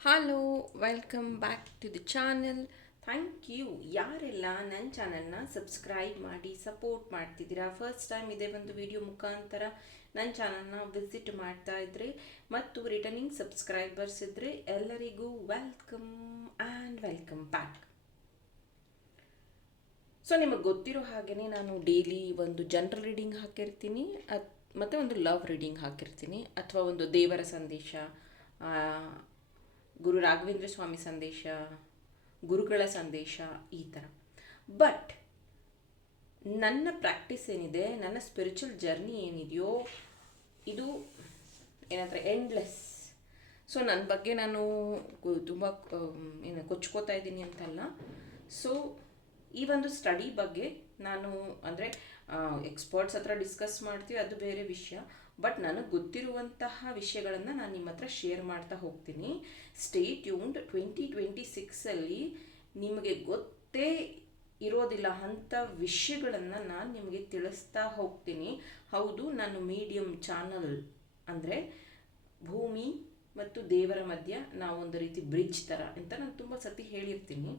Hello welcome back to the channel thank you ಯಾರೆಲ್ಲ ನನ್ನ ಚಾನಲ್ನ ಸಬ್ಸ್ಕ್ರೈಬ್ ಮಾಡಿ ಸಪೋರ್ಟ್ ಮಾಡ್ತಿದ್ದೀರಾ? ಫಸ್ಟ್ ಟೈಮ್ ಇದೇ ಒಂದು ವಿಡಿಯೋ ಮುಖಾಂತರ ನನ್ನ ಚಾನಲ್ನ ವಿಸಿಟ್ ಮಾಡ್ತಾ ಇದ್ರೆ ಮತ್ತು ರಿಟರ್ನಿಂಗ್ ಸಬ್ಸ್ಕ್ರೈಬರ್ಸ್ ಇದ್ದರೆ ಎಲ್ಲರಿಗೂ welcome and welcome back so ನಿಮಗೆ ಗೊತ್ತಿರೋ ಹಾಗೆಯೇ ನಾನು ಡೈಲಿ ಒಂದು ಜನರಲ್ ರೀಡಿಂಗ್ ಹಾಕಿರ್ತೀನಿ ಮತ್ತು ಒಂದು ಲವ್ ರೀಡಿಂಗ್ ಹಾಕಿರ್ತೀನಿ, ಅಥವಾ ಒಂದು ದೇವರ ಸಂದೇಶ ಗುರು ರಾಘವೇಂದ್ರ ಸ್ವಾಮಿ ಸಂದೇಶ, ಗುರುಗಳ ಸಂದೇಶ, ಈ ಥರ ಬಟ್ ನನ್ನ ಪ್ರಾಕ್ಟೀಸ್ ಏನಿದೆ, ನನ್ನ ಸ್ಪಿರಿಚುವಲ್ ಜರ್ನಿ ಏನಿದೆಯೋ, ಇದು ಏನಂತಾರೆ ಎಂಡ್ಲೆಸ್ ಸೊ ನನ್ನ ಬಗ್ಗೆ ನಾನು ತುಂಬ ಏನು ಕೊಚ್ಕೋತಾ ಇದ್ದೀನಿ ಅಂತಲ್ಲ. ಸೊ ಈ ಒಂದು ಸ್ಟಡಿ ಬಗ್ಗೆ ನಾನು ಅಂದರೆ ಎಕ್ಸ್ಪರ್ಟ್ಸ್ ಹತ್ರ ಡಿಸ್ಕಸ್ ಮಾಡ್ತೀವಿ, ಅದು ಬೇರೆ ವಿಷಯ. ಬಟ್ ನನಗೆ ಗೊತ್ತಿರುವಂತಹ ವಿಷಯಗಳನ್ನು ನಾನು ನಿಮ್ಮ ಹತ್ರ ಶೇರ್ ಮಾಡ್ತಾ ಹೋಗ್ತೀನಿ. ಸ್ಟೇ ಟ್ಯೂನ್ಡ್ ಟ್ವೆಂಟಿ ಟ್ವೆಂಟಿ ಸಿಕ್ಸಲ್ಲಿ ನಿಮಗೆ ಗೊತ್ತೇ ಇರೋದಿಲ್ಲ ಅಂಥ ವಿಷಯಗಳನ್ನು ನಾನು ನಿಮಗೆ ತಿಳಿಸ್ತಾ ಹೋಗ್ತೀನಿ. ಹೌದು, ನಾನು ಮೀಡಿಯಮ್ ಚಾನಲ್ ಅಂದರೆ ಭೂಮಿ ಮತ್ತು ದೇವರ ಮಧ್ಯ ನಾವೊಂದು ರೀತಿ ಬ್ರಿಡ್ಜ್ ಥರ ಅಂತ ನಾನು ತುಂಬ ಸತಿ ಹೇಳಿರ್ತೀನಿ.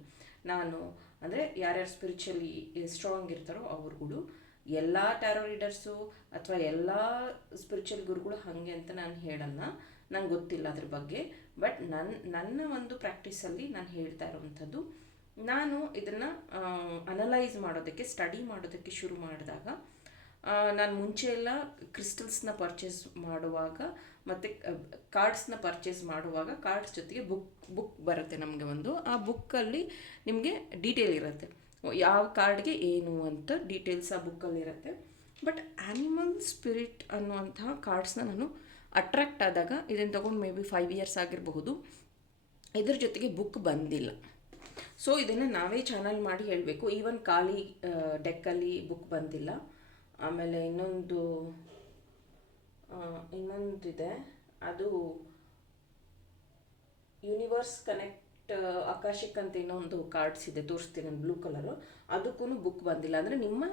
ನಾನು ಅಂದರೆ ಯಾರ್ಯಾರು ಸ್ಪಿರಿಚುವಲಿ ಸ್ಟ್ರಾಂಗ್ ಇರ್ತಾರೋ ಅವ್ರುಗಳು ಎಲ್ಲ ಟ್ಯಾರೋ ರೀಡರ್ಸು ಅಥವಾ ಎಲ್ಲ ಸ್ಪಿರಿಚುವಲ್ ಗುರುಗಳು ಹಾಗೆ ಅಂತ ನಾನು ಹೇಳಲ್ಲ. ನಂಗೆ ಗೊತ್ತಿಲ್ಲ ಅದ್ರ ಬಗ್ಗೆ. ಬಟ್ ನನ್ನ ನನ್ನ ಒಂದು ಪ್ರಾಕ್ಟೀಸಲ್ಲಿ ನಾನು ಹೇಳ್ತಾ ಇರೋವಂಥದ್ದು, ನಾನು ಇದನ್ನು ಅನಲೈಸ್ ಮಾಡೋದಕ್ಕೆ ಸ್ಟಡಿ ಮಾಡೋದಕ್ಕೆ ಶುರು ಮಾಡಿದಾಗ ನಾನು ಮುಂಚೆ ಎಲ್ಲ ಕ್ರಿಸ್ಟಲ್ಸ್ನ ಪರ್ಚೇಸ್ ಮಾಡುವಾಗ ಮತ್ತು ಕಾರ್ಡ್ಸ್ನ ಪರ್ಚೇಸ್ ಮಾಡುವಾಗ ಕಾರ್ಡ್ಸ್ ಜೊತೆಗೆ ಬುಕ್ ಬುಕ್ ಬರುತ್ತೆ ನಮಗೆ ಒಂದು. ಆ ಬುಕ್ಕಲ್ಲಿ ನಿಮಗೆ ಡೀಟೇಲ್ ಇರುತ್ತೆ. ಯಾವ ಕಾರ್ಡ್ಗೆ ಏನು ಅಂತ ಡೀಟೇಲ್ಸ್ ಆ ಬುಕ್ಕಲ್ಲಿರುತ್ತೆ ಬಟ್ ಆ್ಯನಿಮಲ್ ಸ್ಪಿರಿಟ್ ಅನ್ನುವಂತಹ ಕಾರ್ಡ್ಸ್ನ ನಾನು ಅಟ್ರಾಕ್ಟ್ ಆದಾಗ ಇದನ್ನು ತೊಗೊಂಡು ಮೇ ಬಿ ಫೈವ್ ಇಯರ್ಸ್ ಆಗಿರಬಹುದು. ಇದ್ರ ಜೊತೆಗೆ ಬುಕ್ ಬಂದಿಲ್ಲ. ಸೊ ಇದನ್ನು ನಾವೇ ಚಾನಲ್ ಮಾಡಿ ಹೇಳಬೇಕು. ಈವನ್ ಖಾಲಿ ಡೆಕ್ಕಲ್ಲಿ ಬುಕ್ ಬಂದಿಲ್ಲ. ಆಮೇಲೆ ಇನ್ನೊಂದು ಇನ್ನೊಂದಿದೆ. ಅದು ಯೂನಿವರ್ಸ್ ಕನೆಕ್ಟ್ ಆಕಾಶಿಕ್ ಅಂತ ಏನೋ ಒಂದು ಕಾರ್ಡ್ಸ್ ಇದೆ, ತೋರಿಸ್ತೀನಿ ಬ್ಲೂ ಕಲರು ಅದಕ್ಕೂ ಬುಕ್ ಬಂದಿಲ್ಲ. ಅಂದರೆ ನಿಮ್ಮ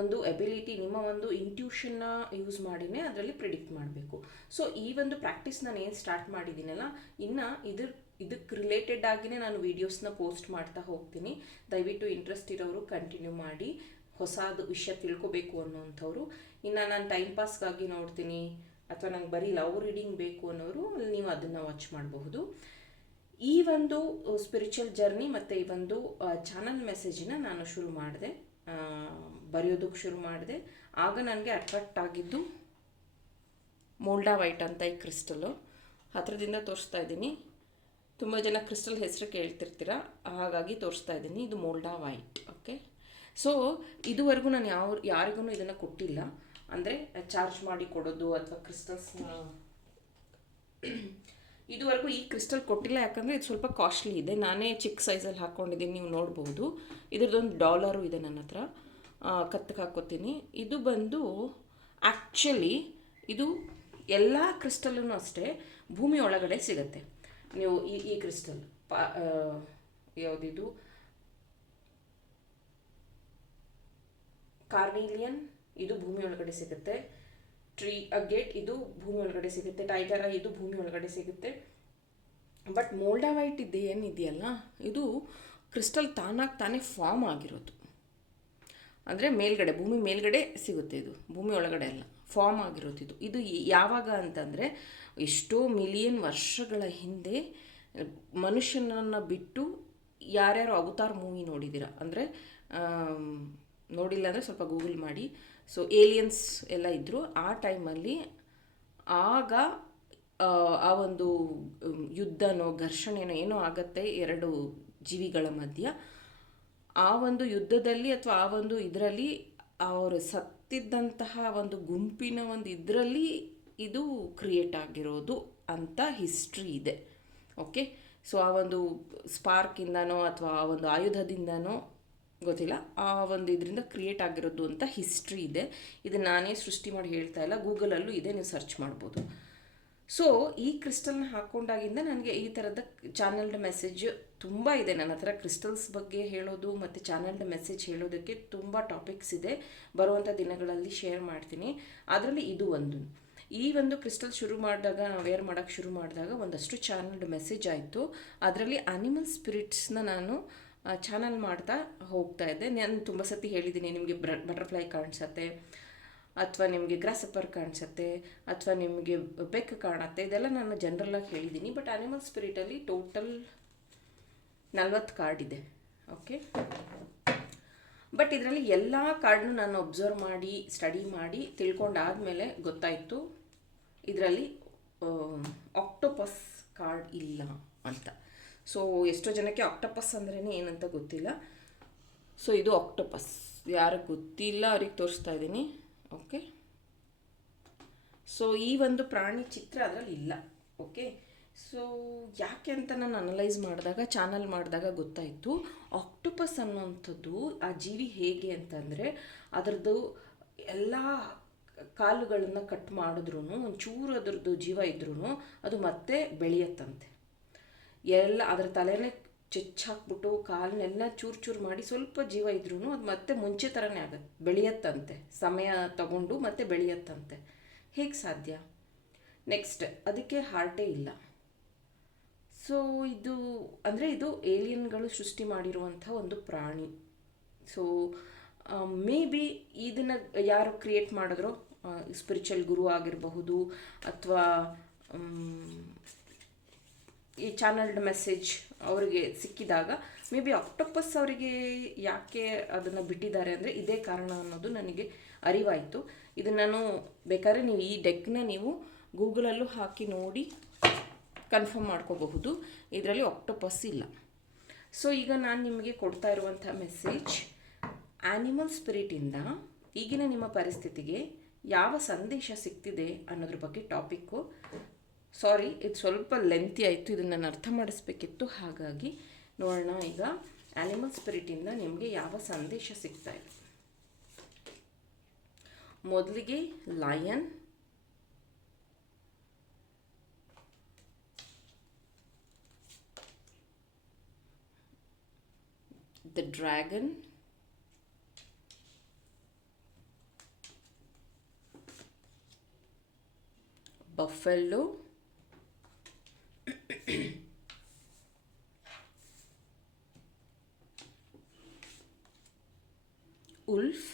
ಒಂದು ಎಬಿಲಿಟಿ ನಿಮ್ಮ ಒಂದು ಇಂಟ್ಯೂಷನ್ನ ಯೂಸ್ ಮಾಡಿನೇ ಅದರಲ್ಲಿ ಪ್ರಿಡಿಕ್ಟ್ ಮಾಡಬೇಕು. ಸೊ ಈ ಒಂದು ಪ್ರಾಕ್ಟೀಸ್ ನಾನು ಏನು ಸ್ಟಾರ್ಟ್ ಮಾಡಿದ್ದೀನಲ್ಲ, ಇನ್ನು ಇದ್ರ ಇದಕ್ಕೆ ರಿಲೇಟೆಡ್ ಆಗಿನೇ ನಾನು ವೀಡಿಯೋಸ್ನ ಪೋಸ್ಟ್ ಮಾಡ್ತಾ ಹೋಗ್ತೀನಿ. ದಯವಿಟ್ಟು ಇಂಟ್ರೆಸ್ಟ್ ಇರೋರು ಕಂಟಿನ್ಯೂ ಮಾಡಿ, ಹೊಸದು ವಿಷಯ ತಿಳ್ಕೊಬೇಕು ಅನ್ನೋವಂಥವ್ರು ಇನ್ನು ನಾನು ಟೈಮ್ ಪಾಸ್ಗಾಗಿ ನೋಡ್ತೀನಿ, ಅಥವಾ ನಂಗೆ ಬರೀ ಲವ್ ರೀಡಿಂಗ್ ಬೇಕು ಅನ್ನೋರು ನೀವು ಅದನ್ನು ವಾಚ್ ಮಾಡಬಹುದು. ಈ ಒಂದು ಸ್ಪಿರಿಚುವಲ್ ಜರ್ನಿ ಮತ್ತು ಈ ಒಂದು ಚಾನಲ್ ಮೆಸೇಜಿನ ನಾನು ಶುರು ಮಾಡಿದೆ. ಬರೆಯೋದಕ್ಕೆ ಶುರು ಮಾಡಿದೆ. ಆಗ ನನಗೆ ಅಟ್ರಾಕ್ಟ್ ಆಗಿದ್ದು ಮೋಲ್ಡಾ ವೈಟ್ ಅಂತ ಈ ಕ್ರಿಸ್ಟಲ್ಲು ಹತ್ರದಿಂದ ತೋರಿಸ್ತಾ ಇದ್ದೀನಿ. ತುಂಬ ಜನ ಕ್ರಿಸ್ಟಲ್ ಹೆಸರು ಕೇಳ್ತಿರ್ತೀರ? ಹಾಗಾಗಿ ತೋರಿಸ್ತಾ ಇದ್ದೀನಿ. ಇದು ಮೋಲ್ಡಾ ವೈಟ್ ಓಕೆ ಸೊ ಇದುವರೆಗೂ ನಾನು ಯಾವ, ಯಾರಿಗೂ ಇದನ್ನು ಕೊಟ್ಟಿಲ್ಲ. ಅಂದರೆ ಚಾರ್ಜ್ ಮಾಡಿ ಕೊಡೋದು ಅಥವಾ ಕ್ರಿಸ್ಟಲ್ಸ್ನ ಇದುವರೆಗೂ ಈ ಕ್ರಿಸ್ಟಲ್ ಕೊಟ್ಟಿಲ್ಲ, ಯಾಕಂದರೆ ಇದು ಸ್ವಲ್ಪ ಕಾಸ್ಟ್ಲಿ ಇದೆ. ನಾನೇ ಚಿಕ್ಕ ಸೈಜಲ್ಲಿ ಹಾಕ್ಕೊಂಡಿದ್ದೀನಿ ನೀವು ನೋಡ್ಬೋದು. ಇದ್ರದ್ದೊಂದು ಡಾಲರು ಇದೆ ನನ್ನ ಹತ್ರ. ಕತ್ತಕ್ಕೆ ಹಾಕ್ಕೋತೀನಿ. ಇದು ಬಂದು ಆ್ಯಕ್ಚುಲಿ ಇದು ಎಲ್ಲ ಕ್ರಿಸ್ಟಲ್ಲೂ ಅಷ್ಟೇ ಭೂಮಿ ಒಳಗಡೆ ಸಿಗುತ್ತೆ. ನೀವು ಈ ಈ ಕ್ರಿಸ್ಟಲ್, ಪಾ ಯಾವುದಿದು? ಕಾರ್ನಿಲಿಯನ್ ಇದು ಭೂಮಿ ಒಳಗಡೆ ಸಿಗುತ್ತೆ. ಟ್ರೀ ಅಗೇಟ್ ಇದು ಭೂಮಿ ಒಳಗಡೆ ಸಿಗುತ್ತೆ. ಟೈಗರ್ ಇದು ಭೂಮಿ ಒಳಗಡೆ ಸಿಗುತ್ತೆ. ಬಟ್ ಮೋಲ್ಡಾ ವೈಟ್ ಇದು ಏನಿದೆಯಲ್ಲ, ಇದು ಕ್ರಿಸ್ಟಲ್ ತಾನಾಗಿ ತಾನೇ ಫಾರ್ಮ್ ಆಗಿರೋದು. ಅಂದರೆ ಮೇಲ್ಗಡೆ, ಭೂಮಿ ಮೇಲ್ಗಡೆ ಸಿಗುತ್ತೆ ಇದು. ಭೂಮಿ ಒಳಗಡೆ ಅಲ್ಲ ಫಾರ್ಮ್ ಆಗಿರೋದು ಇದು. ಇದು ಯಾವಾಗ ಅಂತಂದರೆ, ಎಷ್ಟೋ ಮಿಲಿಯನ್ ವರ್ಷಗಳ ಹಿಂದೆ, ಮನುಷ್ಯನನ್ನು ಬಿಟ್ಟು ಯಾರ್ಯಾರು ಅವತಾರ್ ಮೂವಿ ನೋಡಿದ್ದೀರ ಅಂದರೆ ನೋಡಿಲ್ಲ ಅಂದರೆ ಸ್ವಲ್ಪ ಗೂಗಲ್ ಮಾಡಿ. ಸೊ ಏಲಿಯನ್ಸ್ ಎಲ್ಲ ಇದ್ದರು ಆ ಟೈಮಲ್ಲಿ ಆಗ ಆ, ಒಂದು ಯುದ್ಧನೋ ಘರ್ಷಣೆನೋ ಏನೋ ಆಗತ್ತೆ ಎರಡು ಜೀವಿಗಳ ಮಧ್ಯ. ಆ ಒಂದು ಯುದ್ಧದಲ್ಲಿ ಅಥವಾ ಆ ಒಂದು ಇದರಲ್ಲಿ ಅವರು ಸತ್ತಿದ್ದಂತಹ ಒಂದು ಗುಂಪಿನ ಒಂದು ಇದರಲ್ಲಿ ಇದು ಕ್ರಿಯೇಟ್ ಆಗಿರೋದು ಅಂತ ಹಿಸ್ಟ್ರಿ ಇದೆ. ಓಕೆ ಸೊ ಆ ಒಂದು ಸ್ಪಾರ್ಕಿಂದನೋ ಅಥವಾ ಆ ಒಂದು ಆಯುಧದಿಂದನೋ ಗೊತ್ತಿಲ್ಲ. ಆ ಒಂದು ಇದರಿಂದ ಕ್ರಿಯೇಟ್ ಆಗಿರೋದು ಅಂತ ಹಿಸ್ಟ್ರಿ ಇದೆ. ಇದು ನಾನೇ ಸೃಷ್ಟಿ ಮಾಡಿ ಹೇಳ್ತಾ ಇಲ್ಲ. ಗೂಗಲಲ್ಲೂ ಇದೆ. ನೀವು ಸರ್ಚ್ ಮಾಡ್ಬೋದು. ಸೊ ಈ ಕ್ರಿಸ್ಟಲ್ನ ಹಾಕ್ಕೊಂಡಾಗಿಂದ ನನಗೆ ಈ ಥರದ ಚಾನಲ್ಡ್ ಮೆಸೇಜ್ ತುಂಬ ಇದೆ. ನನ್ನ ಹತ್ರ ಕ್ರಿಸ್ಟಲ್ಸ್ ಬಗ್ಗೆ ಹೇಳೋದು ಮತ್ತು ಚಾನಲ್ಡ್ ಮೆಸೇಜ್ ಹೇಳೋದಕ್ಕೆ ತುಂಬ ಟಾಪಿಕ್ಸ್ ಇದೆ. ಬರುವಂಥ ದಿನಗಳಲ್ಲಿ ಶೇರ್ ಮಾಡ್ತೀನಿ. ಅದರಲ್ಲಿ ಇದು ಒಂದು. ಈ ಒಂದು ಕ್ರಿಸ್ಟಲ್ ಶುರು ಮಾಡಿದಾಗ ನಾವು ವೇರ್ ಮಾಡೋಕ್ಕೆ ಶುರು ಮಾಡಿದಾಗ ಒಂದಷ್ಟು ಚಾನಲ್ಡ್ ಮೆಸೇಜ್ ಆಯಿತು. ಅದರಲ್ಲಿ ಅನಿಮಲ್ ಸ್ಪಿರಿಟ್ಸ್ನ ನಾನು ಚಾನಲ್ ಮಾಡ್ತಾ ಹೋಗ್ತಾ ಇದ್ದೆ. ನಾನು ತುಂಬ ಸತಿ ಹೇಳಿದ್ದೀನಿ ನಿಮಗೆ ಬ್ರ ಬಟರ್ಫ್ಲೈ ಕಾಣಿಸತ್ತೆ, ಅಥವಾ ನಿಮಗೆ ಗ್ರಾಸಪ್ಪರ್ ಕಾಣಿಸುತ್ತೆ, ಅಥವಾ ನಿಮಗೆ ಬೆಕ್ಕು ಕಾಣುತ್ತೆ, ಇದೆಲ್ಲ ನಾನು ಜನರಲಾಗಿ ಹೇಳಿದ್ದೀನಿ ಬಟ್ ಅನಿಮಲ್ ಸ್ಪಿರಿಟಲ್ಲಿ ಟೋಟಲ್ ನಲ್ವತ್ತು ಕಾರ್ಡ್ ಇದೆ. ಓಕೆ ಬಟ್ ಇದರಲ್ಲಿ ಎಲ್ಲ ಕಾರ್ಡ್ನು ನಾನು ಒಬ್ಸರ್ವ್ ಮಾಡಿ ಸ್ಟಡಿ ಮಾಡಿ ತಿಳ್ಕೊಂಡಾದಮೇಲೆ ಗೊತ್ತಾಯಿತು. ಇದರಲ್ಲಿ ಆಕ್ಟೋಪಸ್ ಕಾರ್ಡ್ ಇಲ್ಲ ಅಂತ. ಸೊ ಎಷ್ಟೋ ಜನಕ್ಕೆ ಆಕ್ಟೋಪಸ್ ಅಂದ್ರೇ ಏನಂತ ಗೊತ್ತಿಲ್ಲ. ಸೊ ಇದು ಆಕ್ಟೋಪಸ್ ಯಾರಿಗೆ ಗೊತ್ತಿಲ್ಲ, ಅವ್ರಿಗೆ ತೋರಿಸ್ತಾ ಇದ್ದೀನಿ. ಓಕೆ ಸೊ ಈ ಒಂದು ಪ್ರಾಣಿ ಚಿತ್ರ ಅದರಲ್ಲಿ ಇಲ್ಲ. ಓಕೆ ಸೊ ಯಾಕೆ ಅಂತ ನಾನು ಅನಲೈಸ್ ಮಾಡಿದಾಗ ಚಾನಲ್ ಮಾಡಿದಾಗ ಗೊತ್ತಾಯಿತು. ಆಕ್ಟೋಪಸ್ ಅನ್ನೋವಂಥದ್ದು ಆ ಜೀವಿ ಹೇಗೆ ಅಂತಂದರೆ, ಅದರದ್ದು ಎಲ್ಲ ಕಾಲುಗಳನ್ನು ಕಟ್ ಮಾಡಿದ್ರೂ ಒಂಚೂರು ಅದರದ್ದು ಜೀವ ಇದ್ರೂ ಅದು ಮತ್ತೆ ಬೆಳೆಯತ್ತಂತೆ. ಎಲ್ಲ ಅದರ ತಲೆನೇ ಚೆಚ್ಚಾಕ್ಬಿಟ್ಟು, ಕಾಲನ್ನೆಲ್ಲ ಚೂರು ಚೂರು ಮಾಡಿ ಸ್ವಲ್ಪ ಜೀವ ಇದ್ರೂ ಅದು ಮತ್ತೆ ಮುಂಚೆ ಥರನೇ ಆಗುತ್ತೆ. ಬೆಳೆಯತ್ತಂತೆ. ಸಮಯ ತಗೊಂಡು ಮತ್ತೆ ಬೆಳೆಯತ್ತಂತೆ. ಹೇಗೆ ಸಾಧ್ಯ? ನೆಕ್ಸ್ಟ್ ಅದಕ್ಕೆ ಹಾರ್ಟೇ ಇಲ್ಲ. ಸೊ ಇದು ಅಂದರೆ ಇದು ಏಲಿಯನ್ಗಳು ಸೃಷ್ಟಿ ಮಾಡಿರುವಂಥ ಒಂದು ಪ್ರಾಣಿ. ಸೊ ಮೇ ಬಿ ಇದನ್ನು ಯಾರು ಕ್ರಿಯೇಟ್ ಮಾಡಿದ್ರೋ ಸ್ಪಿರಿಚುವಲ್ ಗುರು ಆಗಿರಬಹುದು, ಅಥವಾ ಈ ಚಾನಲ್ಡ್ ಮೆಸೇಜ್ ಅವರಿಗೆ ಸಿಕ್ಕಿದಾಗ ಮೇ ಬಿ ಆಕ್ಟೋಪಸ್ ಅವರಿಗೆ ಯಾಕೆ ಅದನ್ನು ಬಿಟ್ಟಿದ್ದಾರೆ ಅಂದರೆ ಇದೇ ಕಾರಣ ಅನ್ನೋದು ನನಗೆ ಅರಿವಾಯಿತು. ಇದನ್ನು ನಾನು ಬೇಕಾದ್ರೆ ನೀವು ಈ ಡೆಕ್ನ ನೀವು ಗೂಗಲಲ್ಲೂ ಹಾಕಿ ನೋಡಿ ಕನ್ಫರ್ಮ್ ಮಾಡ್ಕೋಬಹುದು. ಇದರಲ್ಲಿ ಆಕ್ಟೋಪಸ್ ಇಲ್ಲ. ಸೊ ಈಗ ನಾನು ನಿಮಗೆ ಕೊಡ್ತಾ ಇರುವಂಥ ಮೆಸೇಜ್ ಆ್ಯನಿಮಲ್ ಸ್ಪಿರಿಟಿಂದ ಈಗಿನ ನಿಮ್ಮ ಪರಿಸ್ಥಿತಿಗೆ ಯಾವ ಸಂದೇಶ ಸಿಗ್ತಿದೆ ಅನ್ನೋದ್ರ ಬಗ್ಗೆ ಟಾಪಿಕ್ಕು ಸಾರಿ ಇದು ಸ್ವಲ್ಪ ಲೆಂತಿ ಆಯಿತು. ಇದನ್ನು ನಾನು ಅರ್ಥ ಮಾಡಿಸ್ಬೇಕಿತ್ತು. ಹಾಗಾಗಿ ನೋಡೋಣ ಈಗ ಆ್ಯನಿಮಲ್ ಸ್ಪಿರಿಟಿಂದ ನಿಮಗೆ ಯಾವ ಸಂದೇಶ ಸಿಗ್ತಾ ಇದೆ. ಮೊದಲಿಗೆ lion the dragon buffalo. wolf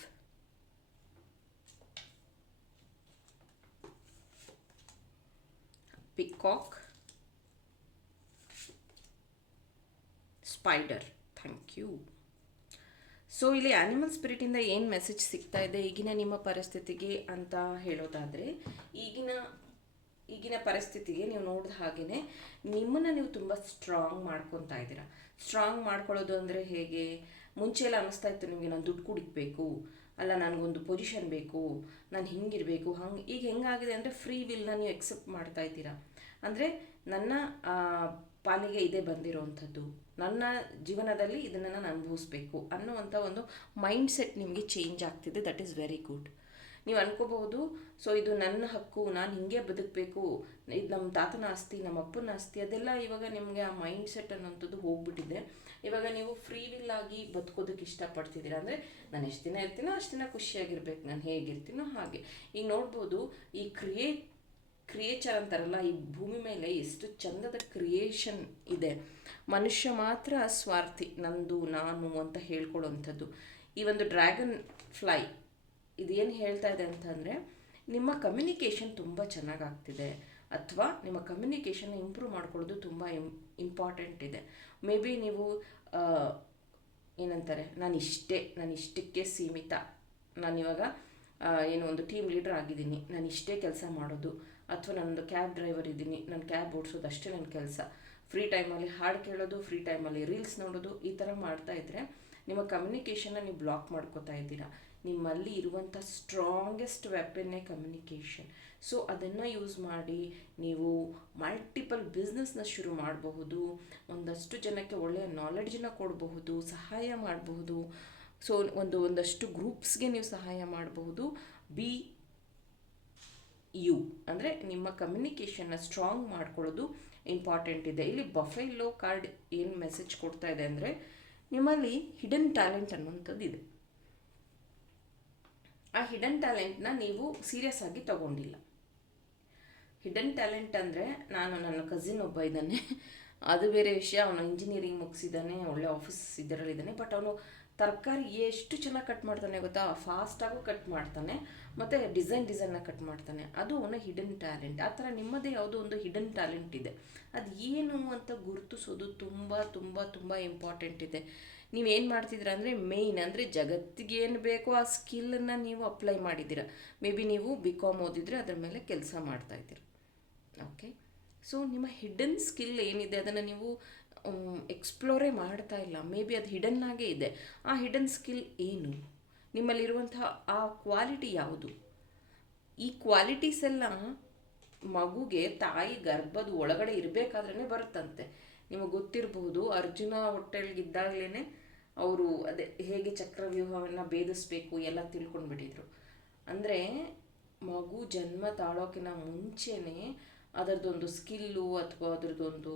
peacock. Spider thank you so ಇಲ್ಲಿ ಆ್ಯನಿಮಲ್ ಸ್ಪಿರಿಟಿಂದ ಏನು ಮೆಸೇಜ್ ಸಿಗ್ತಾ ಇದೆ? ಈಗಿನ ನಿಮ್ಮ ಪರಿಸ್ಥಿತಿಗೆ ಅಂತ ಹೇಳೋದಾದರೆ, ಈಗಿನ ಈಗಿನ ಪರಿಸ್ಥಿತಿಗೆ ನೀವು ನೋಡಿದ ಹಾಗೆಯೇ ನಿಮ್ಮನ್ನು ನೀವು ತುಂಬ ಸ್ಟ್ರಾಂಗ್ ಮಾಡ್ಕೊತಾ ಇದ್ದೀರಾ. ಸ್ಟ್ರಾಂಗ್ ಮಾಡ್ಕೊಳ್ಳೋದು ಅಂದರೆ ಹೇಗೆ? ಮುಂಚೆ ಅನ್ನಿಸ್ತಾ ಇತ್ತು ನಿಮಗೆ ನಾನು ದುಡ್ಡು ಕುಡಿಕ್ಬೇಕು ಅಲ್ಲ ನನಗೊಂದು ಪೊಸಿಷನ್ ಬೇಕು, ನಾನು ಹಿಂಗಿರಬೇಕು, ಹಂಗೆ ಈಗ ಹೆಂಗಾಗಿದೆ ಅಂದರೆ ಫ್ರೀ ವಿಲ್ನ ನೀವು ಎಕ್ಸೆಪ್ಟ್ ಮಾಡ್ತಾ ಇದ್ದೀರಾ. ಅಂದರೆ ನನ್ನ ಪಾಲಿಗೆ ಇದೇ ಬಂದಿರೋವಂಥದ್ದು ನನ್ನ ಜೀವನದಲ್ಲಿ ಇದನ್ನು ನಾನು ಅನುಭವಿಸ್ಬೇಕು ಅನ್ನುವಂಥ ಒಂದು ಮೈಂಡ್ ಸೆಟ್ ನಿಮಗೆ ಚೇಂಜ್ ಆಗ್ತಿದೆ. ದಟ್ ಈಸ್ ವೆರಿ ಗುಡ್ ನೀವು ಅನ್ಕೋಬಹುದು, ಸೊ, ಇದು ನನ್ನ ಹಕ್ಕು, ನಾನು ಹಿಂಗೆ ಬದುಕಬೇಕು. ಇದು ನಮ್ಮ ತಾತನ ಆಸ್ತಿ ನಮ್ಮ ಅಪ್ಪನ ಆಸ್ತಿ, ಅದೆಲ್ಲ ಇವಾಗ ನಿಮಗೆ ಆ ಮೈಂಡ್ ಸೆಟ್ ಅನ್ನೋಂಥದ್ದು ಹೋಗ್ಬಿಟ್ಟಿದೆ. ಇವಾಗ ನೀವು ಫ್ರೀ ವಿಲ್ ಆಗಿ ಬದುಕೋದಕ್ಕೆ ಇಷ್ಟಪಡ್ತಿದ್ದೀರಾ? ಅಂದರೆ, ನಾನು ಎಷ್ಟು ದಿನ ಇರ್ತೀನೋ ಅಷ್ಟು ದಿನ ಖುಷಿಯಾಗಿರ್ಬೇಕು, ನಾನು ಹೇಗಿರ್ತೀನೋ ಹಾಗೆ. ಈಗ ನೋಡ್ಬೋದು, ಈ ಕ್ರಿಯೇ, ಕ್ರಿಯೇಚರ್ ಅಂತಾರಲ್ಲ, ಈ ಭೂಮಿ ಮೇಲೆ ಎಷ್ಟು ಚಂದದ ಕ್ರಿಯೇಷನ್ ಇದೆ. ಮನುಷ್ಯ ಮಾತ್ರ ಸ್ವಾರ್ಥಿ, ನಂದು, ನಾನು ಅಂತ ಹೇಳ್ಕೊಳ್ಳೋವಂಥದ್ದು ಈ ಒಂದು ಡ್ರ್ಯಾಗನ್ ಫ್ಲೈ ಇದೇನು ಹೇಳ್ತಾ ಇದೆ ಅಂತಂದರೆ, ನಿಮ್ಮ ಕಮ್ಯುನಿಕೇಷನ್ ತುಂಬ ಚೆನ್ನಾಗಾಗ್ತಿದೆ, ಅಥವಾ ನಿಮ್ಮ ಕಮ್ಯುನಿಕೇಷನ್ ಇಂಪ್ರೂವ್ ಮಾಡ್ಕೊಳ್ಳೋದು ತುಂಬ ಇಂ ಇಂಪಾರ್ಟೆಂಟ್ ಇದೆ. ಮೇ ಬಿ ನೀವು ಏನಂತಾರೆ, ನಾನು ಇಷ್ಟೇ, ನಾನು ಇಷ್ಟಕ್ಕೆ ಸೀಮಿತ. ನಾನಿವಾಗ ಏನು ಒಂದು ಟೀಮ್ ಲೀಡರ್ ಆಗಿದ್ದೀನಿ. ನಾನು ಇಷ್ಟೇ ಕೆಲಸ ಮಾಡೋದು. ಅಥವಾ ನನ್ನದು ಕ್ಯಾಬ್ ಡ್ರೈವರ್ ಇದ್ದೀನಿ. ನಾನು ಕ್ಯಾಬ್ ಓಡಿಸೋದು ಅಷ್ಟೇ ನನ್ನ ಕೆಲಸ. ಫ್ರೀ ಟೈಮಲ್ಲಿ ಹಾಡು ಕೇಳೋದು ಫ್ರೀ ಟೈಮಲ್ಲಿ ರೀಲ್ಸ್ ನೋಡೋದು, ಈ ಥರ ಮಾಡ್ತಾ ಇದ್ದರೆ ನಿಮ್ಮ ಕಮ್ಯುನಿಕೇಷನ್ನ ನೀವು ಬ್ಲಾಕ್ ಮಾಡ್ಕೋತಾ ಇದ್ದೀರಾ. ನಿಮ್ಮಲ್ಲಿ ಇರುವಂಥ ಸ್ಟ್ರಾಂಗೆಸ್ಟ್ ವೆಪನ್ನೇ ಕಮ್ಯುನಿಕೇಷನ್ ಸೊ ಅದನ್ನು ಯೂಸ್ ಮಾಡಿ ನೀವು ಮಲ್ಟಿಪಲ್ ಬಿಸ್ನೆಸ್ನ ಶುರು ಮಾಡಬಹುದು, ಒಂದಷ್ಟು ಜನಕ್ಕೆ ಒಳ್ಳೆಯ ನಾಲೆಡ್ಜನ್ನ ಕೊಡಬಹುದು, ಸಹಾಯ ಮಾಡಬಹುದು. ಸೊ ಒಂದು, ಒಂದಷ್ಟು ಗ್ರೂಪ್ಸ್ಗೆ ನೀವು ಸಹಾಯ ಮಾಡಬಹುದು. ಬಿ ಯು ಅಂದರೆ ನಿಮ್ಮ ಕಮ್ಯುನಿಕೇಷನ್ನ ಸ್ಟ್ರಾಂಗ್ ಮಾಡ್ಕೊಳ್ಳೋದು ಇಂಪಾರ್ಟೆಂಟ್ ಇದೆ. ಇಲ್ಲಿ ಬಫೆಲ್ಲೋ ಕಾರ್ಡ್ ಏನು ಮೆಸೇಜ್ ಕೊಡ್ತಾ ಇದೆ ಅಂದರೆ, ನಿಮ್ಮಲ್ಲಿ ಹಿಡನ್ ಟ್ಯಾಲೆಂಟ್ ಅನ್ನುವಂಥದ್ದು ಇದೆ. ಆ ಹಿಡನ್ ಟ್ಯಾಲೆಂಟ್ನ ನೀವು ಸೀರಿಯಸ್ ಆಗಿ ತಗೊಂಡಿಲ್ಲ. ಹಿಡನ್ ಟ್ಯಾಲೆಂಟ್ ಅಂದರೆ, ನಾನು ನನ್ನ ಕಸಿನ್ ಒಬ್ಬ ಇದ್ದಾನೆ. ಅದು ಬೇರೆ ವಿಷಯ. ಅವನು ಇಂಜಿನಿಯರಿಂಗ್ ಮುಗಿಸಿದ್ದಾನೆ, ಒಳ್ಳೆ ಆಫೀಸ್ ಇದರಲ್ಲಿದ್ದಾನೆ. ಬಟ್ ಅವನು ತರಕಾರಿ ಎಷ್ಟು ಚೆನ್ನಾಗಿ ಕಟ್ ಮಾಡ್ತಾನೆ ಗೊತ್ತಾ? ಫಾಸ್ಟಾಗೂ ಕಟ್ ಮಾಡ್ತಾನೆ, ಮತ್ತು ಡಿಸೈನ್ ಡಿಸೈನ್ನ ಕಟ್ ಮಾಡ್ತಾನೆ. ಅದು ಅವನ ಹಿಡನ್ ಟ್ಯಾಲೆಂಟ್ ಆ ಥರ ನಿಮ್ಮದೇ ಯಾವುದೋ ಒಂದು ಹಿಡನ್ ಟ್ಯಾಲೆಂಟ್ ಇದೆ. ಅದು ಏನು ಅಂತ ಗುರುತಿಸೋದು ತುಂಬ ತುಂಬ ತುಂಬ ಇಂಪಾರ್ಟೆಂಟ್ ಇದೆ. ನೀವೇನು ಮಾಡ್ತಿದ್ದೀರ ಅಂದರೆ ಮೇಯ್ನ್ ಅಂದರೆ ಜಗತ್ತಿಗೆ ಏನು ಬೇಕೋ ಆ ಸ್ಕಿಲ್ಲನ್ನು ನೀವು ಅಪ್ಲೈ ಮಾಡಿದ್ದೀರ. ಮೇ ಬಿ ನೀವು ಬಿ ಕಾಮ್ ಓದಿದರೆ ಅದ್ರ ಮೇಲೆ ಕೆಲಸ ಮಾಡ್ತಾಯಿದ್ದೀರ ಓಕೆ ಸೊ ನಿಮ್ಮ ಹಿಡನ್ ಸ್ಕಿಲ್ ಏನಿದೆ, ಅದನ್ನು ನೀವು ಎಕ್ಸ್ಪ್ಲೋರೇ ಮಾಡ್ತಾ ಇಲ್ಲ. ಮೇ ಬಿ ಅದು ಹಿಡನ್ ಆಗೇ ಇದೆ. ಆ ಹಿಡನ್ ಸ್ಕಿಲ್ ಏನು? ನಿಮ್ಮಲ್ಲಿರುವಂತಹ ಆ ಕ್ವಾಲಿಟಿ ಯಾವುದು? ಈ ಕ್ವಾಲಿಟೀಸ್ ಎಲ್ಲ ಮಗುಗೆ ತಾಯಿ ಗರ್ಭದ ಒಳಗಡೆ ಇರಬೇಕಾದ್ರೇ ಬರುತ್ತಂತೆ. ನಿಮಗೆ ಗೊತ್ತಿರಬಹುದು, ಅರ್ಜುನ ಹೊಟ್ಟೆಲ್ಗಿದ್ದಾಗಲೇ ಅವರು ಅದೇ ಹೇಗೆ ಚಕ್ರವ್ಯೂಹವನ್ನು ಭೇದಿಸ್ಬೇಕು ಎಲ್ಲ ತಿಳ್ಕೊಂಡು ಬಿಟ್ಟಿದ್ರು ಅಂದರೆ ಮಗು ಜನ್ಮ ತಾಳೋಕಿನ ಮುಂಚೆನೇ ಅದರದ್ದೊಂದು ಸ್ಕಿಲ್ಲು ಅಥವಾ ಅದರದ್ದೊಂದು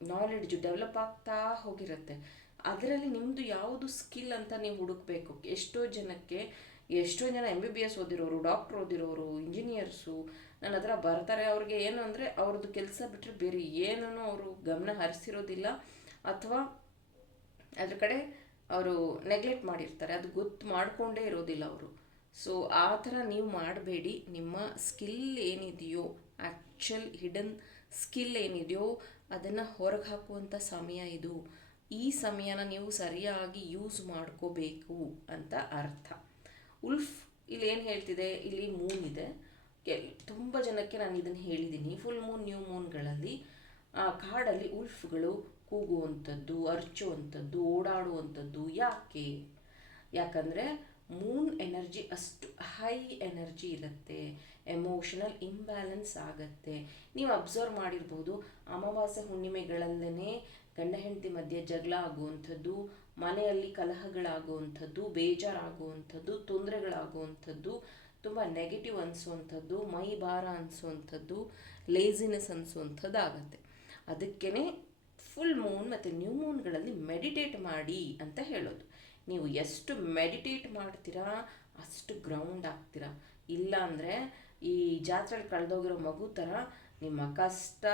ನಾಲೆಡ್ಜು ಡೆವಲಪ್ ಆಗ್ತಾ ಹೋಗಿರುತ್ತೆ. ಅದರಲ್ಲಿ ನಿಮ್ಮದು ಯಾವುದು ಸ್ಕಿಲ್ ಅಂತ ನೀವು ಹುಡುಕಬೇಕು? ಎಷ್ಟೋ ಜನಕ್ಕೆ, ಎಷ್ಟೋ ಜನ ಎಂ ಬಿ ಬಿ ಎಸ್ ಓದಿರೋರು ಡಾಕ್ಟ್ರ್ ಓದಿರೋರು ಇಂಜಿನಿಯರ್ಸು ನನ್ನ ಹತ್ರ ಬರ್ತಾರೆ ಅವ್ರಿಗೆ ಏನು ಅಂದರೆ ಅವ್ರದ್ದು ಕೆಲಸ ಬಿಟ್ಟರೆ ಬೇರೆ ಏನೂ ಅವರು ಗಮನ ಹರಿಸಿರೋದಿಲ್ಲ. ಅಥವಾ ಅದ್ರ ಕಡೆ ಅವರು ನೆಗ್ಲೆಕ್ಟ್ ಮಾಡಿರ್ತಾರೆ. ಅದು ಗೊತ್ತು ಮಾಡಿಕೊಂಡೇ ಇರೋದಿಲ್ಲ ಅವರು. ಸೊ ಆ ಥರ ನೀವು ಮಾಡಬೇಡಿ. ನಿಮ್ಮ ಸ್ಕಿಲ್ ಏನಿದೆಯೋ ಆ್ಯಕ್ಚುಲ್ ಹಿಡನ್ ಸ್ಕಿಲ್ ಏನಿದೆಯೋ ಅದನ್ನು ಹೊರಗೆ ಹಾಕುವಂಥ ಸಮಯ ಇದು. ಈ ಸಮಯನ ನೀವು ಸರಿಯಾಗಿ ಯೂಸ್ ಮಾಡ್ಕೋಬೇಕು ಅಂತ ಅರ್ಥ. ಉಲ್ಫ್ ಇಲ್ಲಿ ಏನು ಹೇಳ್ತಿದೆ? ಇಲ್ಲಿ ಮೂನ್ ಇದೆ. ಕೆಲ್ ತುಂಬ ಜನಕ್ಕೆ ನಾನು ಇದನ್ನು ಹೇಳಿದ್ದೀನಿ ಫುಲ್ ಮೂನ್ ನ್ಯೂ ಮೂನ್ಗಳಲ್ಲಿ ಆ, ಕಾಡಲ್ಲಿ ಉಲ್ಫ್ಗಳು ಕೂಗುವಂಥದ್ದು ಅರ್ಚುವಂಥದ್ದು ಓಡಾಡುವಂಥದ್ದು ಯಾಕೆ? ಯಾಕಂದರೆ ಮೂನ್ ಎನರ್ಜಿ ಅಷ್ಟು ಹೈ ಎನರ್ಜಿ ಇರುತ್ತೆ. ಎಮೋಷನಲ್ ಇಂಬ್ಯಾಲೆನ್ಸ್ ಆಗತ್ತೆ. ನೀವು ಅಬ್ಸರ್ವ್ ಮಾಡಿರ್ಬೋದು, ಅಮಾವಾಸ್ಯೆ ಹುಣ್ಣಿಮೆಗಳಲ್ಲೇ ಗಂಡ ಹೆಂಡತಿ ಮಧ್ಯೆ ಜಗಳ ಆಗುವಂಥದ್ದು, ಮನೆಯಲ್ಲಿ ಕಲಹಗಳಾಗುವಂಥದ್ದು, ಬೇಜಾರಾಗುವಂಥದ್ದು, ತೊಂದರೆಗಳಾಗುವಂಥದ್ದು, ತುಂಬ ನೆಗೆಟಿವ್ ಅನಿಸುವಂಥದ್ದು ಮೈ ಭಾರ ಅನಿಸುವಂಥದ್ದು ಲೇಸಿನೆಸ್ ಅನಿಸುವಂಥದ್ದು ಆಗುತ್ತೆ. ಅದಕ್ಕೇ ಫುಲ್ ಮೂನ್ ಮತ್ತು ನ್ಯೂ ಮೂನ್ಗಳಲ್ಲಿ ಮೆಡಿಟೇಟ್ ಮಾಡಿ ಅಂತ ಹೇಳೋದು. ನೀವು ಎಷ್ಟು ಮೆಡಿಟೇಟ್ ಮಾಡ್ತೀರಾ, ಅಷ್ಟು ಗ್ರೌಂಡ್ ಆಗ್ತೀರಾ. ಇಲ್ಲ ಅಂದರೆ ಈ ಜಾತ್ರೆಯಲ್ಲಿ ಕಳೆದೋಗಿರೋ ಮಗು ಥರ ನಿಮ್ಮ ಕಷ್ಟ,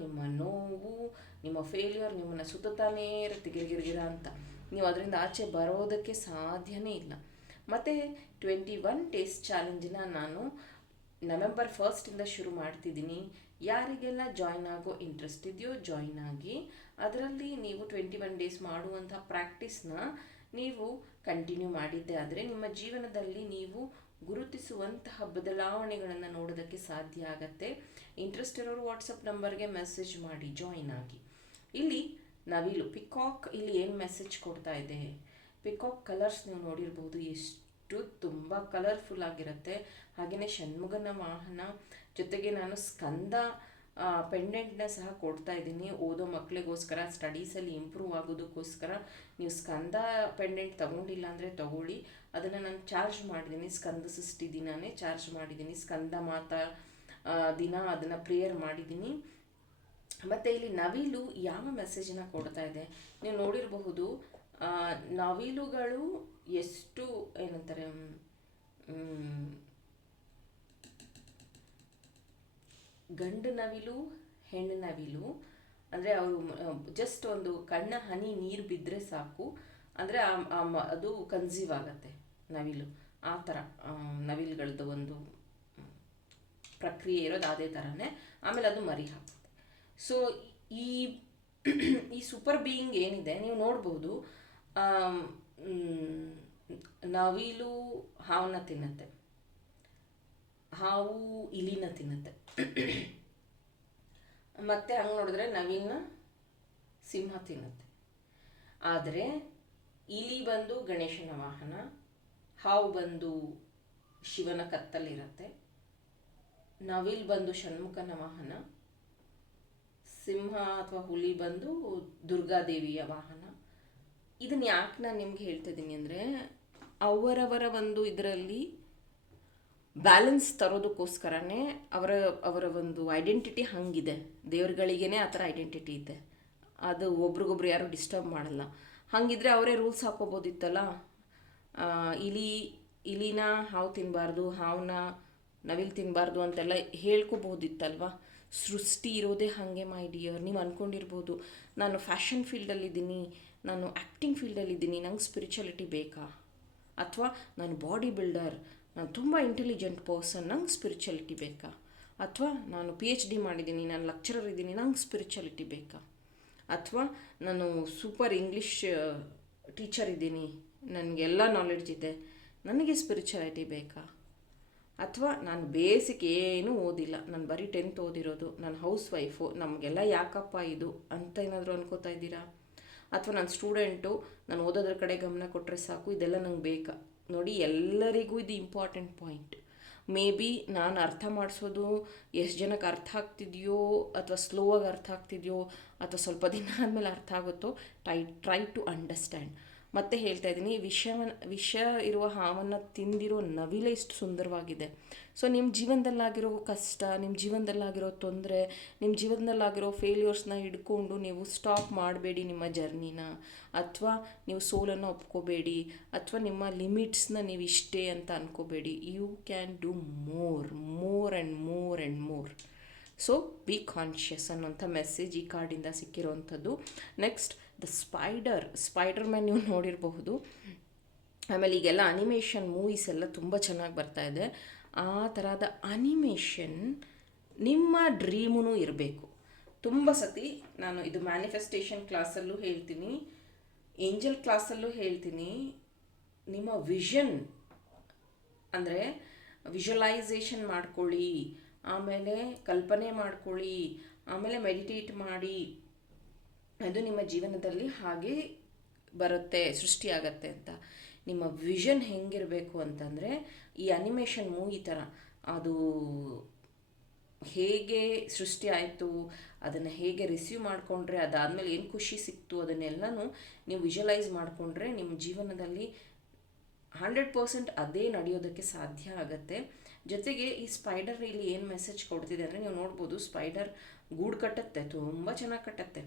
ನಿಮ್ಮ ನೋವು, ನಿಮ್ಮ ಫೇಲ್ಯೂರ್ ನಿಮ್ಮನ್ನು ಸುತ್ತಾನೇ ಇರುತ್ತೆ ಗಿರ್ಗಿರ್ಗಿರ ಅಂತ. ನೀವು ಅದರಿಂದ ಆಚೆ ಬರೋದಕ್ಕೆ ಸಾಧ್ಯನೇ ಇಲ್ಲ. ಮತ್ತು ಟ್ವೆಂಟಿ ಒನ್ ಡೇಸ್ ಚಾಲೆಂಜನ್ನ ನಾನು ನವೆಂಬರ್ ಫಸ್ಟಿಂದ ಶುರು ಮಾಡ್ತಿದ್ದೀನಿ. ಯಾರಿಗೆಲ್ಲ ಜಾಯ್ನ್ ಆಗೋ ಇಂಟ್ರೆಸ್ಟ್ ಇದೆಯೋ ಜಾಯ್ನ್ ಆಗಿ ಅದರಲ್ಲಿ ನೀವು ಟ್ವೆಂಟಿ ಒನ್ ಡೇಸ್ ಮಾಡುವಂಥ ಪ್ರಾಕ್ಟೀಸ್ನ ನೀವು ಕಂಟಿನ್ಯೂ ಮಾಡಿದ್ದೆ ಆದರೆ ನಿಮ್ಮ ಜೀವನದಲ್ಲಿ ನೀವು ಗುರುತಿಸುವಂತಹ ಬದಲಾವಣೆಗಳನ್ನು ನೋಡೋದಕ್ಕೆ ಸಾಧ್ಯ ಆಗತ್ತೆ. ಇಂಟ್ರೆಸ್ಟ್ ಇರೋರು ವಾಟ್ಸಪ್ ನಂಬರ್ಗೆ ಮೆಸೇಜ್ ಮಾಡಿ ಜಾಯಿನ್ ಆಗಿ. ಇಲ್ಲಿ ನವಿಲು ಪಿಕಾಕ್ ಇಲ್ಲಿ ಏನು ಮೆಸೇಜ್ ಕೊಡ್ತಾ ಇದೆ? ಪಿಕಾಕ್ ಕಲರ್ಸ್ ನೀವು ನೋಡಿರ್ಬೋದು, ಎಷ್ಟು ತುಂಬ ಕಲರ್ಫುಲ್ ಆಗಿರುತ್ತೆ. ಹಾಗೆಯೇ ಷಣ್ಮುಗನ ವಾಹನ, ಜೊತೆಗೆ ನಾನು ಸ್ಕಂದ ಪೆಂಡೆಂಟ್ನ ಸಹ ಕೊಡ್ತಾ ಇದ್ದೀನಿ. ಓದೋ ಮಕ್ಕಳಿಗೋಸ್ಕರ ಸ್ಟಡೀಸಲ್ಲಿ ಇಂಪ್ರೂವ್ ಆಗೋದಕ್ಕೋಸ್ಕರ ನೀವು ಸ್ಕಂದ ಪೆಂಡೆಂಟ್ ತೊಗೊಂಡಿಲ್ಲ ಅಂದರೆ ತಗೊಳ್ಳಿ. ಅದನ್ನು ನಾನು ಚಾರ್ಜ್ ಮಾಡಿದ್ದೀನಿ ಸ್ಕಂದ ಸೃಷ್ಟಿ ದಿನಾನೇ ಚಾರ್ಜ್ ಮಾಡಿದ್ದೀನಿ ಸ್ಕಂದ ಮಾತಾ ದಿನ ಅದನ್ನು ಪ್ರೇಯರ್ ಮಾಡಿದ್ದೀನಿ ಮತ್ತು ಇಲ್ಲಿ ನವಿಲು ಯಾವ ಮೆಸೇಜನ್ನ ಕೊಡ್ತಾ ಇದೆ? ನೀವು ನೋಡಿರಬಹುದು ನವಿಲುಗಳು ಎಷ್ಟು ಏನಂತಾರೆ ಗಂಡು ನವಿಲು, ಹೆಣ್ಣು ನವಿಲು, ಅಂದರೆ ಅವರು ಜಸ್ಟ್ ಒಂದು ಕಣ್ಣ, ಹನಿ, ನೀರು ಬಿದ್ದರೆ ಸಾಕು. ಅಂದರೆ ಅದು ಕನ್ಸೀವ್ ಆಗತ್ತೆ ನವಿಲು. ಆ ಥರ ನವಿಲುಗಳದ್ದು ಒಂದು ಪ್ರಕ್ರಿಯೆ ಇರೋದು ಅದೇ ಥರನೇ. ಆಮೇಲೆ ಅದು ಮರಿ ಹಾಕುತ್ತೆ. ಸೊ ಈ ಈ ಸೂಪರ್ ಬೀಯಿಂಗ್ ಏನಿದೆ, ನೀವು ನೋಡ್ಬೋದು ನವಿಲು ಹಾವನ್ನ ತಿನ್ನತ್ತೆ. ಹಾವು ಇಲಿನ ತಿನ್ನುತ್ತೆ. ಮತ್ತೆ ಹಂಗೆ ನೋಡಿದ್ರೆ ನವೀನ ಸಿಂಹ ತಿನ್ನುತ್ತೆ. ಆದರೆ ಇಲಿ ಬಂದು ಗಣೇಶನ ವಾಹನ, ಹಾವು ಬಂದು ಶಿವನ ಕತ್ತಲಿರುತ್ತೆ, ನವಿಲ್ ಬಂದು ಷಣ್ಮುಖನ ವಾಹನ, ಸಿಂಹ ಅಥವಾ ಹುಲಿ ಬಂದು ದುರ್ಗಾದೇವಿಯ ವಾಹನ. ಇದನ್ನ ಯಾಕೆ ನಾನು ನಿಮ್ಗೆ ಹೇಳ್ತಾ ಇದ್ದೀನಿ ಅಂದರೆ ಅವರವರ ಒಂದು ಇದರಲ್ಲಿ ಬ್ಯಾಲೆನ್ಸ್ ತರೋದಕ್ಕೋಸ್ಕರನೇ ಅವರ ಅವರ ಒಂದು ಐಡೆಂಟಿಟಿ ಹಂಗಿದೆ. ದೇವ್ರುಗಳಿಗೇ ಆ ಥರ ಐಡೆಂಟಿಟಿ ಇದೆ. ಅದು ಒಬ್ರಿಗೊಬ್ರು ಯಾರು ಡಿಸ್ಟರ್ಬ್ ಮಾಡಲ್ಲ. ಹಾಗಿದ್ರೆ ಅವರೇ ರೂಲ್ಸ್ ಹಾಕೋಬೋದಿತ್ತಲ್ಲ? ಇಲಿ, ಇಲಿನ ಹಾವು ತಿನ್ನಬಾರ್ದು ಹಾವನ್ನ ನವಿಲು ತಿನ್ನಬಾರ್ದು ಅಂತೆಲ್ಲ ಹೇಳ್ಕೊಬೋದಿತ್ತಲ್ವ? ಸೃಷ್ಟಿ ಇರೋದೇ ಹಾಗೆ, ಮೈ ಡಿಯರ್. ನೀವು ಅಂದ್ಕೊಂಡಿರ್ಬೋದು ನಾನು ಫ್ಯಾಷನ್ ಫೀಲ್ಡಲ್ಲಿದ್ದೀನಿ, ನಾನು ಆ್ಯಕ್ಟಿಂಗ್ ಫೀಲ್ಡಲ್ಲಿದ್ದೀನಿ, ನಂಗೆ ಸ್ಪಿರಿಚುಯಾಲಿಟಿ ಬೇಕಾ? ಅಥವಾ ನಾನು ಬಾಡಿ ಬಿಲ್ಡರ್ ನಾನು ತುಂಬ ಇಂಟೆಲಿಜೆಂಟ್ ಪರ್ಸನ್ ನಂಗೆ ಸ್ಪಿರಿಚುಯಾಲಿಟಿ ಬೇಕಾ? ಅಥವಾ ನಾನು ಪಿ ಎಚ್ ಡಿ ಮಾಡಿದ್ದೀನಿ, ನಾನು ಲೆಕ್ಚರರ್ ಇದ್ದೀನಿ, ನಂಗೆ ಸ್ಪಿರಿಚುಯಾಲಿಟಿ ಬೇಕಾ? ಅಥವಾ ನಾನು ಸೂಪರ್ ಇಂಗ್ಲೀಷ್ ಟೀಚರ್ ಇದ್ದೀನಿ ನನಗೆಲ್ಲ ನಾಲೆಡ್ಜ್ ಇದೆ, ನನಗೆ ಸ್ಪಿರಿಚುಯಾಲಿಟಿ ಬೇಕಾ? ಅಥವಾ ನಾನು ಬೇಸಿಕ್ ಏನೂ ಓದಿಲ್ಲ, ನಾನು ಬರೀ ಟೆಂತ್ ಓದಿರೋದು, ನಾನು ಹೌಸ್ ವೈಫು ನಮಗೆಲ್ಲ ಯಾಕಪ್ಪ ಇದು ಅಂತ ಏನಾದರೂ ಅನ್ಕೋತಾ ಇದ್ದೀರಾ? ಅಥವಾ ನಾನು ಸ್ಟೂಡೆಂಟು ನಾನು ಓದೋದ್ರ ಕಡೆ ಗಮನ ಕೊಟ್ಟರೆ ಸಾಕು, ಇದೆಲ್ಲ ನಂಗೆ ಬೇಕಾ? ನೋಡಿ, ಎಲ್ಲರಿಗೂ ಇದು ಇಂಪಾರ್ಟೆಂಟ್ ಪಾಯಿಂಟ್ ಮೇ ಬಿ ನಾನು ಅರ್ಥ ಮಾಡಿಸೋದು ಎಷ್ಟು ಜನಕ್ಕೆ ಅರ್ಥ ಆಗ್ತಿದೆಯೋ ಅಥವಾ ಸ್ಲೋ ಆಗಿ ಅರ್ಥ ಆಗ್ತಿದೆಯೋ ಅಥವಾ ಸ್ವಲ್ಪ ದಿನ ಆದಮೇಲೆ ಅರ್ಥ ಆಗುತ್ತೋ ಟೈ ಟ್ರೈ ಟು ಅಂಡರ್ಸ್ಟ್ಯಾಂಡ್ ಮತ್ತೆ ಹೇಳ್ತಾ ಇದ್ದೀನಿ ವಿಷವನ್ನ ವಿಷ ಇರುವ ಹಾವನ್ನು ತಿಂದಿರೋ ನವಿಲೆ ಇಷ್ಟು ಸುಂದರವಾಗಿದೆ. ಸೊ ನಿಮ್ಮ ಜೀವನದಲ್ಲಾಗಿರೋ ಕಷ್ಟ ನಿಮ್ಮ ಜೀವನದಲ್ಲಾಗಿರೋ ತೊಂದರೆ ನಿಮ್ಮ ಜೀವನದಲ್ಲಾಗಿರೋ ಫೇಲ್ಯೂರ್ಸ್ನ ಹಿಡ್ಕೊಂಡು ನೀವು ಸ್ಟಾಪ್ ಮಾಡಬೇಡಿ ನಿಮ್ಮ ಜರ್ನಿನ ಅಥವಾ ನೀವು ಸೋಲನ್ನು ಒಪ್ಕೋಬೇಡಿ, ಅಥವಾ ನಿಮ್ಮ ಲಿಮಿಟ್ಸ್ನ ನೀವು ಇಷ್ಟೇ ಅಂತ ಅನ್ಕೋಬೇಡಿ. You can do more more and more and more so be conscious ಅನ್ನೋಂಥ ಮೆಸೇಜ್ ಈ ಕಾರ್ಡಿಂದ ಸಿಕ್ಕಿರೋವಂಥದ್ದು. Next the spider spider man ನೀವು ನೋಡಿರಬಹುದು. ಆಮೇಲೆ ಈಗೆಲ್ಲ ಅನಿಮೇಷನ್ ಮೂವೀಸ್ ಎಲ್ಲ ತುಂಬ ಚೆನ್ನಾಗಿ ಬರ್ತಾ ಇದೆ. ಆ ಥರದ ಅನಿಮೇಷನ್ ನಿಮ್ಮ ಡ್ರೀಮೂ ಇರಬೇಕು. ತುಂಬ ಸತಿ ನಾನು ಇದು ಮ್ಯಾನಿಫೆಸ್ಟೇಷನ್ ಕ್ಲಾಸಲ್ಲೂ ಹೇಳ್ತೀನಿ. ಏಂಜಲ್ ಕ್ಲಾಸಲ್ಲೂ ಹೇಳ್ತೀನಿ. ನಿಮ್ಮ ವಿಷನ್ ಅಂದರೆ ವಿಜುವಲೈಸೇಷನ್ ಮಾಡ್ಕೊಳ್ಳಿ. ಆಮೇಲೆ ಕಲ್ಪನೆ ಮಾಡ್ಕೊಳ್ಳಿ, ಆಮೇಲೆ ಮೆಡಿಟೇಟ್ ಮಾಡಿ. ಅದು ನಿಮ್ಮ ಜೀವನದಲ್ಲಿ ಹಾಗೆ ಬರುತ್ತೆ, ಸೃಷ್ಟಿಯಾಗತ್ತೆ ಅಂತ. ನಿಮ್ಮ ವಿಷನ್ ಹೆಂಗಿರಬೇಕು ಅಂತಂದರೆ, ಈ ಅನಿಮೇಷನ್ ಮೂವಿ ಥರ ಅದು ಹೇಗೆ ಸೃಷ್ಟಿ ಆಯಿತು, ಅದನ್ನು ಹೇಗೆ ರಿಸೀವ್ ಮಾಡಿಕೊಂಡ್ರೆ, ಅದಾದಮೇಲೆ ಏನು ಖುಷಿ ಸಿಕ್ತು ಅದನ್ನೆಲ್ಲನೂ ನೀವು ವಿಜುವಲೈಸ್ ಮಾಡಿಕೊಂಡ್ರೆ ನಿಮ್ಮ ಜೀವನದಲ್ಲಿ ಹಂಡ್ರೆಡ್ ಪರ್ಸೆಂಟ್ ಅದೇ ನಡೆಯೋದಕ್ಕೆ ಸಾಧ್ಯ ಆಗುತ್ತೆ. ಜೊತೆಗೆ ಈ ಸ್ಪೈಡರ್ ಇಲ್ಲಿ ಏನು ಮೆಸೇಜ್ ಕೊಡ್ತಿದೆ ಅಂದರೆ ನೀವು ನೋಡ್ಬೋದು ಸ್ಪೈಡರ್ ಗೂಡು ಕಟ್ಟತ್ತೆ, ತುಂಬ ಚೆನ್ನಾಗಿ ಕಟ್ಟತ್ತೆ.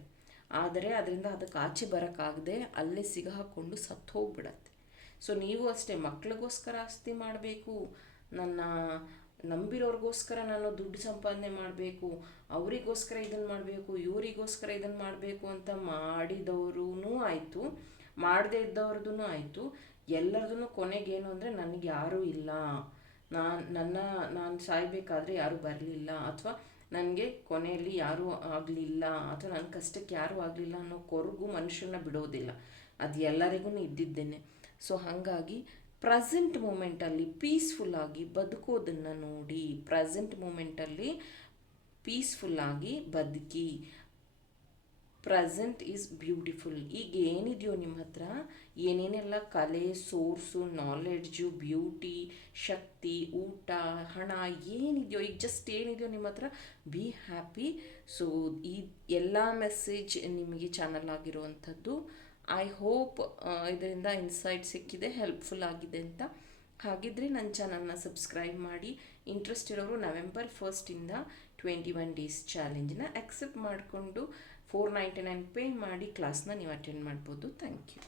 ಆದರೆ ಅದರಿಂದ ಅದಕ್ಕೆ ಆಚೆ ಬರೋಕ್ಕಾಗದೆ ಅಲ್ಲೇ ಸಿಗಹಾಕ್ಕೊಂಡು ಸತ್ತು ಹೋಗ್ಬಿಡತ್ತೆ. ಸೊ ನೀವು ಅಷ್ಟೇ ಮಕ್ಳಿಗೋಸ್ಕರ ಆಸ್ತಿ ಮಾಡಬೇಕು, ನನ್ನ ನಂಬಿರೋರಿಗೋಸ್ಕರ ನಾನು ದುಡ್ಡು ಸಂಪಾದನೆ ಮಾಡಬೇಕು, ಅವರಿಗೋಸ್ಕರ ಇದನ್ನು ಮಾಡಬೇಕು, ಇವರಿಗೋಸ್ಕರ ಇದನ್ನು ಮಾಡಬೇಕು ಅಂತ ಮಾಡಿದವ್ರೂ ಆಯಿತು, ಮಾಡದೇ ಇದ್ದವ್ರದ್ದು ಆಯಿತು. ಎಲ್ಲರದೂ ಕೊನೆಗೇನು ಅಂದರೆ, ನನಗೆ ಯಾರೂ ಇಲ್ಲ. ನಾನು, ನನ್ನ, ನಾನು ಸಾಯಬೇಕಾದ್ರೆ ಯಾರೂ ಬರಲಿಲ್ಲ ಅಥವಾ ನನಗೆ ಕೊನೆಯಲ್ಲಿ ಯಾರೂ ಆಗಲಿಲ್ಲ ಅಥವಾ ನನ್ನ ಕಷ್ಟಕ್ಕೆ ಯಾರೂ ಆಗಲಿಲ್ಲ ಅನ್ನೋ ಕೊರಗು ಮನುಷ್ಯನ ಬಿಡೋದಿಲ್ಲ. ಅದು ಎಲ್ಲರಿಗೂ ಇದ್ದಿದ್ದೇನೆ. ಸೊ ಹಾಗಾಗಿ ಪ್ರೆಸೆಂಟ್ ಮೂಮೆಂಟಲ್ಲಿ ಪೀಸ್ಫುಲ್ಲಾಗಿ ಬದುಕೋದನ್ನು ನೋಡಿ ಪ್ರೆಸೆಂಟ್ ಮೂಮೆಂಟಲ್ಲಿ ಪೀಸ್ಫುಲ್ಲಾಗಿ ಬದುಕಿ ಪ್ರೆಸೆಂಟ್ ಈಸ್ ಬ್ಯೂಟಿಫುಲ್ ಈಗ ಏನಿದೆಯೋ ನಿಮ್ಮ ಹತ್ರ, ಏನೇನೆಲ್ಲ ಕಲೆ, ಸೋರ್ಸು ನಾಲೆಡ್ಜು ಬ್ಯೂಟಿ ಶಕ್ತಿ, ಊಟ, ಹಣ, ಏನಿದೆಯೋ, ಈಗ ಜಸ್ಟ್ ಏನಿದೆಯೋ ನಿಮ್ಮ ಹತ್ರ ಬಿ ಹ್ಯಾಪಿ ಸೊ ಈ ಎಲ್ಲ ಮೆಸೇಜ್ ನಿಮಗೆ ಚಾನಲ್ ಆಗಿರುವಂಥದ್ದು. ಐ ಹೋಪ್ ಇದರಿಂದ ಇನ್ಸೈಟ್ ಸಿಕ್ಕಿದೆ ಹೆಲ್ಪ್ಫುಲ್ ಆಗಿದೆ ಅಂತ. ಹಾಗಿದ್ರೆ ನನ್ನ ಚಾನಲ್ನ ಸಬ್ಸ್ಕ್ರೈಬ್ ಮಾಡಿ. ಇಂಟ್ರೆಸ್ಟ್ ಇರೋರು ನವೆಂಬರ್ ಫಸ್ಟಿಂದ ಟ್ವೆಂಟಿ ಒನ್ ಡೇಸ್ ಚಾಲೆಂಜನ್ನ ಅಕ್ಸೆಪ್ಟ್ ಮಾಡಿಕೊಂಡು ಫೋರ್ ನೈಂಟಿ ನೈನ್ ಪೇ ಮಾಡಿ ಕ್ಲಾಸ್ನ ನೀವು ಅಟೆಂಡ್ ಮಾಡ್ಬೋದು. Thank you